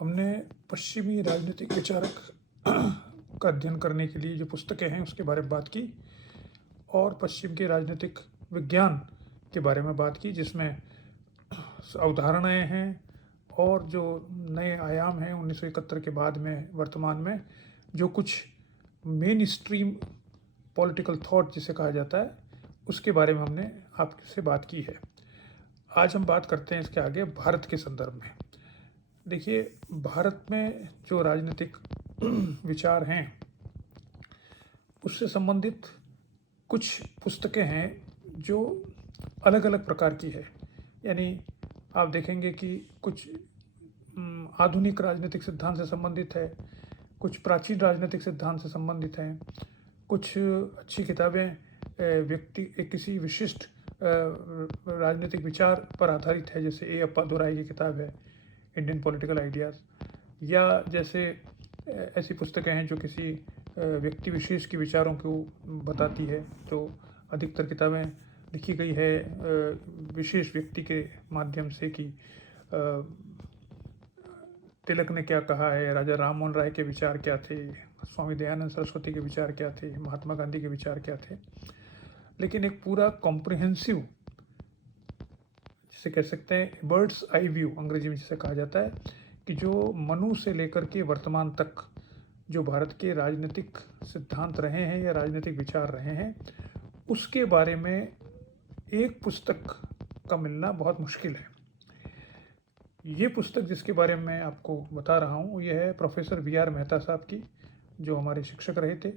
हमने पश्चिमी राजनीतिक विचारक का अध्ययन करने के लिए जो पुस्तकें हैं उसके बारे में बात की और पश्चिम के राजनीतिक विज्ञान के बारे में बात की, जिसमें अवधारणाएं हैं और जो नए आयाम हैं 1971 के बाद में वर्तमान में जो कुछ मेन स्ट्रीम पॉलिटिकल थॉट जिसे कहा जाता है उसके बारे में हमने आपसे बात की है। आज हम बात करते हैं इसके आगे भारत के संदर्भ में। देखिए, भारत में जो राजनीतिक विचार हैं उससे संबंधित कुछ पुस्तकें हैं जो अलग अलग प्रकार की है। यानी आप देखेंगे कि कुछ आधुनिक राजनीतिक सिद्धांत से संबंधित है, कुछ प्राचीन राजनीतिक सिद्धांत से संबंधित हैं, कुछ अच्छी किताबें किसी विशिष्ट राजनीतिक विचार पर आधारित है, जैसे ए अप्पा दुराई की किताब है इंडियन पॉलिटिकल आइडियाज़, या जैसे ऐसी पुस्तकें हैं जो किसी व्यक्ति विशेष के विचारों को बताती है। तो अधिकतर किताबें लिखी गई है विशेष व्यक्ति के माध्यम से कि तिलक ने क्या कहा है, राजा राम मोहन राय के विचार क्या थे, स्वामी दयानंद सरस्वती के विचार क्या थे, महात्मा गांधी के विचार क्या थे। लेकिन एक पूरा कॉम्प्रिहेंसिव, जिसे कह सकते हैं बर्ड्स आई व्यू अंग्रेजी में जिसे कहा जाता है, कि जो मनु से लेकर के वर्तमान तक जो भारत के राजनीतिक सिद्धांत रहे हैं या राजनीतिक विचार रहे हैं उसके बारे में एक पुस्तक का मिलना बहुत मुश्किल है। ये पुस्तक जिसके बारे में मैं आपको बता रहा हूँ यह है प्रोफेसर वी.आर. मेहता साहब की, जो हमारे शिक्षक रहे थे।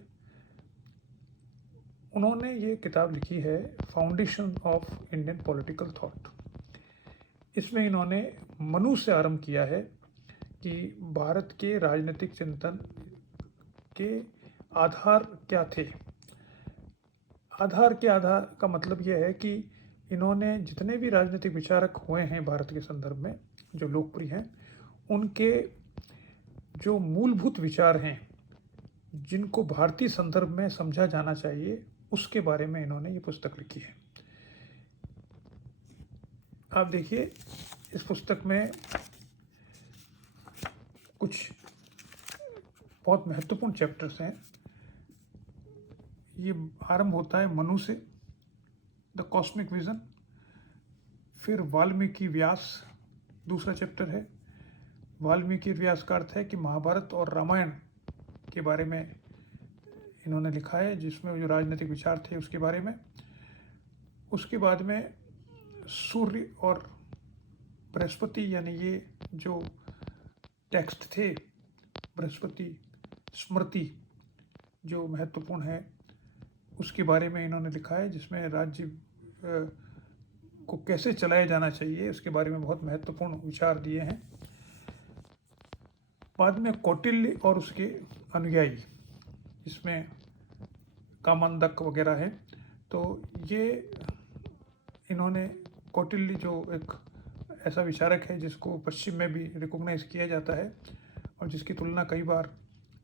उन्होंने ये किताब लिखी है foundation of Indian political thought. इसमें इन्होंने मनु से आरंभ किया है कि भारत के राजनीतिक चिंतन के आधार क्या थे। आधार का मतलब यह है कि इन्होंने जितने भी राजनीतिक विचारक हुए हैं भारत के संदर्भ में जो लोकप्रिय हैं, उनके जो मूलभूत विचार हैं जिनको भारतीय संदर्भ में समझा जाना चाहिए उसके बारे में इन्होंने ये पुस्तक लिखी है। आप देखिए, इस पुस्तक में कुछ बहुत महत्वपूर्ण चैप्टर्स हैं। ये आरंभ होता है मनु से, द कॉस्मिक विजन, फिर वाल्मीकि व्यास दूसरा चैप्टर है। वाल्मीकि व्यास का अर्थ है कि महाभारत और रामायण के बारे में इन्होंने लिखा है, जिसमें जो राजनीतिक विचार थे उसके बारे में। उसके बाद में सूर्य और बृहस्पति, यानी ये जो टेक्स्ट थे बृहस्पति स्मृति जो महत्वपूर्ण है उसके बारे में इन्होंने लिखा है, जिसमें राज्य को कैसे चलाया जाना चाहिए उसके बारे में बहुत महत्वपूर्ण विचार दिए हैं। बाद में कौटिल्य और उसके अनुयायी, इसमें कामंदक वगैरह है। तो ये इन्होंने कौटिल्य जो एक ऐसा विचारक है जिसको पश्चिम में भी रिकॉग्नाइज किया जाता है और जिसकी तुलना कई बार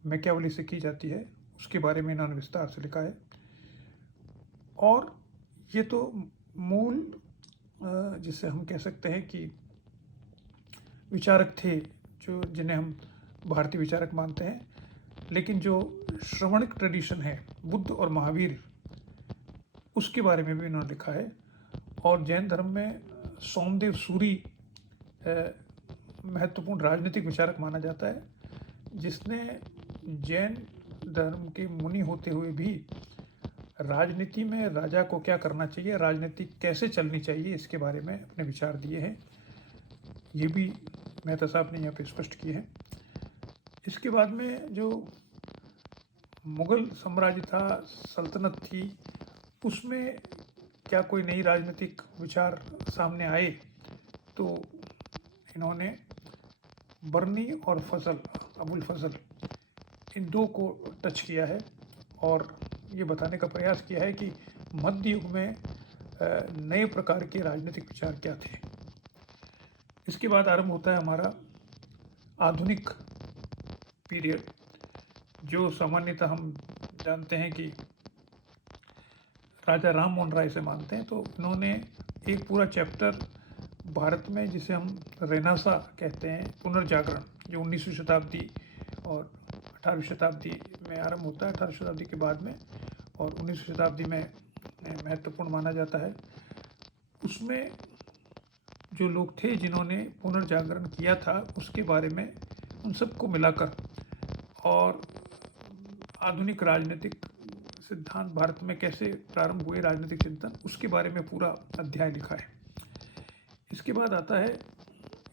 मैकियावेली से की जाती है, उसके बारे में इन्होंने विस्तार से लिखा है। और ये तो मूल जिसे हम कह सकते हैं कि विचारक थे जो जिन्हें हम भारतीय विचारक मानते हैं। लेकिन जो श्रवणिक ट्रेडिशन है बुद्ध और महावीर, उसके बारे में भी इन्होंने लिखा है। और जैन धर्म में सोमदेव सूरी महत्वपूर्ण राजनीतिक विचारक माना जाता है, जिसने जैन धर्म के मुनि होते हुए भी राजनीति में राजा को क्या करना चाहिए, राजनीति कैसे चलनी चाहिए, इसके बारे में अपने विचार दिए हैं। ये भी मेहता साहब ने यहाँ पे स्पष्ट किए हैं। इसके बाद में जो मुगल साम्राज्य था, सल्तनत थी, उसमें क्या कोई नई राजनीतिक विचार सामने आए, तो इन्होंने बर्नी और अबुल फजल इन दो को टच किया है और ये बताने का प्रयास किया है कि मध्य युग में नए प्रकार के राजनीतिक विचार क्या थे। इसके बाद आरंभ होता है हमारा आधुनिक पीरियड, जो सामान्यतः हम जानते हैं कि राजा राम मोहन राय से मानते हैं। तो इन्होंने एक पूरा चैप्टर भारत में, जिसे हम रेनेसां कहते हैं, पुनर्जागरण, जो 19वीं शताब्दी और 18वीं शताब्दी में आरंभ होता है, 18वीं शताब्दी के बाद में, और 19वीं शताब्दी में महत्वपूर्ण माना जाता है। उसमें जो लोग थे जिन्होंने पुनर्जागरण किया था, उसके बारे में उन सबको मिलाकर और आधुनिक राजनीतिक सिद्धांत भारत में कैसे प्रारंभ हुए, राजनीतिक चिंतन, उसके बारे में पूरा अध्याय लिखा है। इसके बाद आता है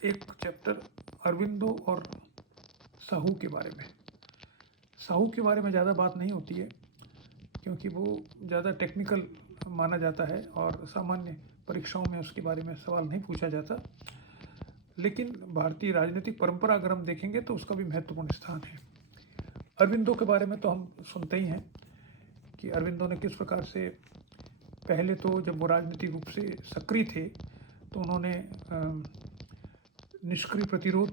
एक चैप्टर अरविंदो और साहू के बारे में। साहू के बारे में ज़्यादा बात नहीं होती है क्योंकि वो ज़्यादा टेक्निकल माना जाता है और सामान्य परीक्षाओं में उसके बारे में सवाल नहीं पूछा जाता। लेकिन भारतीय राजनीतिक परंपरा अगर हम देखेंगे तो उसका भी महत्वपूर्ण स्थान है। अरविंदो के बारे में तो हम सुनते ही हैं कि अरविंदो ने किस प्रकार से, पहले तो जब वो राजनीतिक रूप से सक्रिय थे तो उन्होंने निष्क्रिय प्रतिरोध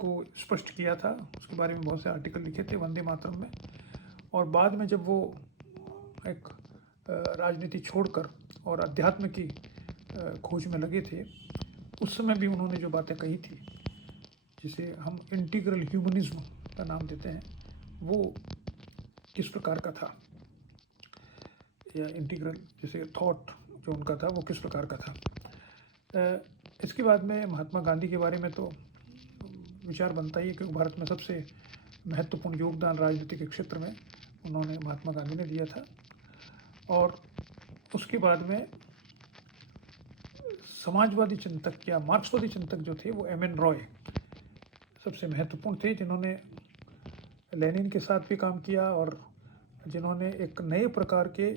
को स्पष्ट किया था। उसके बारे में बहुत से आर्टिकल लिखे थे वंदे मातरम में। और बाद में जब वो एक राजनीति छोड़कर और अध्यात्म की खोज में लगे थे, उस समय भी उन्होंने जो बातें कही थी, जिसे हम इंटीग्रल ह्यूमनिज्म का नाम देते हैं, वो किस प्रकार का था, या इंटीग्रल जैसे थॉट जो उनका था वो किस प्रकार का था। इसके बाद में महात्मा गांधी के बारे में तो विचार बनता ही है क्योंकि भारत में सबसे महत्वपूर्ण योगदान राजनीति के क्षेत्र में उन्होंने, महात्मा गांधी ने दिया था। और उसके बाद में समाजवादी चिंतक या मार्क्सवादी चिंतक जो थे वो एम एन रॉय सबसे महत्वपूर्ण थे, जिन्होंने लेनिन के साथ भी काम किया और जिन्होंने एक नए प्रकार के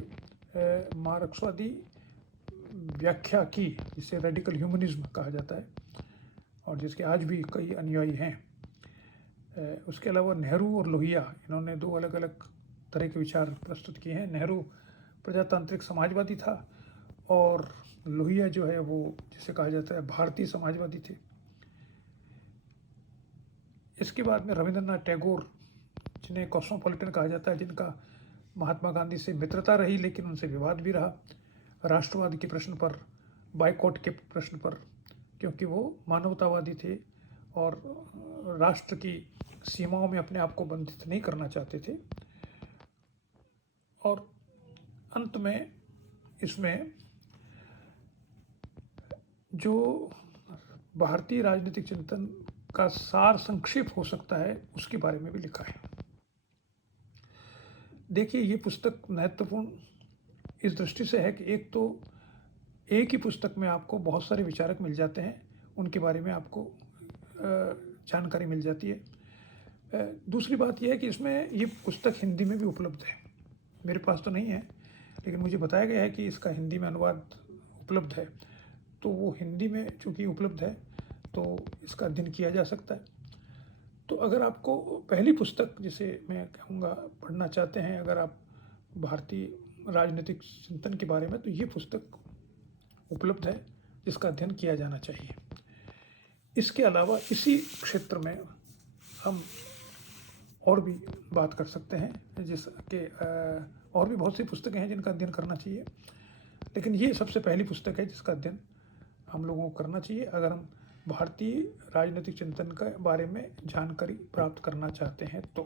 मार्क्सवादी व्याख्या की, जिसे रेडिकल ह्यूमनिज्म कहा जाता है और जिसके आज भी कई अनुयायी हैं। उसके अलावा नेहरू और लोहिया, इन्होंने दो अलग अलग तरह के विचार प्रस्तुत किए हैं। नेहरू प्रजातांत्रिक समाजवादी था और लोहिया जो है वो जिसे कहा जाता है भारतीय समाजवादी थे। इसके बाद में रविंद्रनाथ टैगोर, जिन्हें कॉस्मोपॉलिटन कहा जाता है, जिनका महात्मा गांधी से मित्रता रही लेकिन उनसे विवाद भी रहा राष्ट्रवाद के प्रश्न पर, बाइकॉट के प्रश्न पर, क्योंकि वो मानवतावादी थे और राष्ट्र की सीमाओं में अपने आप को बंधित नहीं करना चाहते थे। और अंत में इसमें जो भारतीय राजनीतिक चिंतन का सार संक्षेप हो सकता है उसके बारे में भी लिखा है। देखिए, ये पुस्तक महत्वपूर्ण इस दृष्टि से है कि एक तो एक ही पुस्तक में आपको बहुत सारे विचारक मिल जाते हैं, उनके बारे में आपको जानकारी मिल जाती है। दूसरी बात यह है कि इसमें ये पुस्तक हिंदी में भी उपलब्ध है। मेरे पास तो नहीं है लेकिन मुझे बताया गया है कि इसका हिंदी में अनुवाद उपलब्ध है, तो वो हिंदी में चूँकि उपलब्ध है तो इसका अध्ययन किया जा सकता है। तो अगर आपको पहली पुस्तक जिसे मैं कहूँगा पढ़ना चाहते हैं, अगर आप भारतीय राजनीतिक चिंतन के बारे में, तो ये पुस्तक उपलब्ध है जिसका अध्ययन किया जाना चाहिए। इसके अलावा इसी क्षेत्र में हम और भी बात कर सकते हैं, जिसके और भी बहुत सी पुस्तकें हैं जिनका अध्ययन करना चाहिए, लेकिन ये सबसे पहली पुस्तक है जिसका अध्ययन हम लोगों को करना चाहिए अगर हम भारतीय राजनीतिक चिंतन के बारे में जानकारी प्राप्त करना चाहते हैं तो।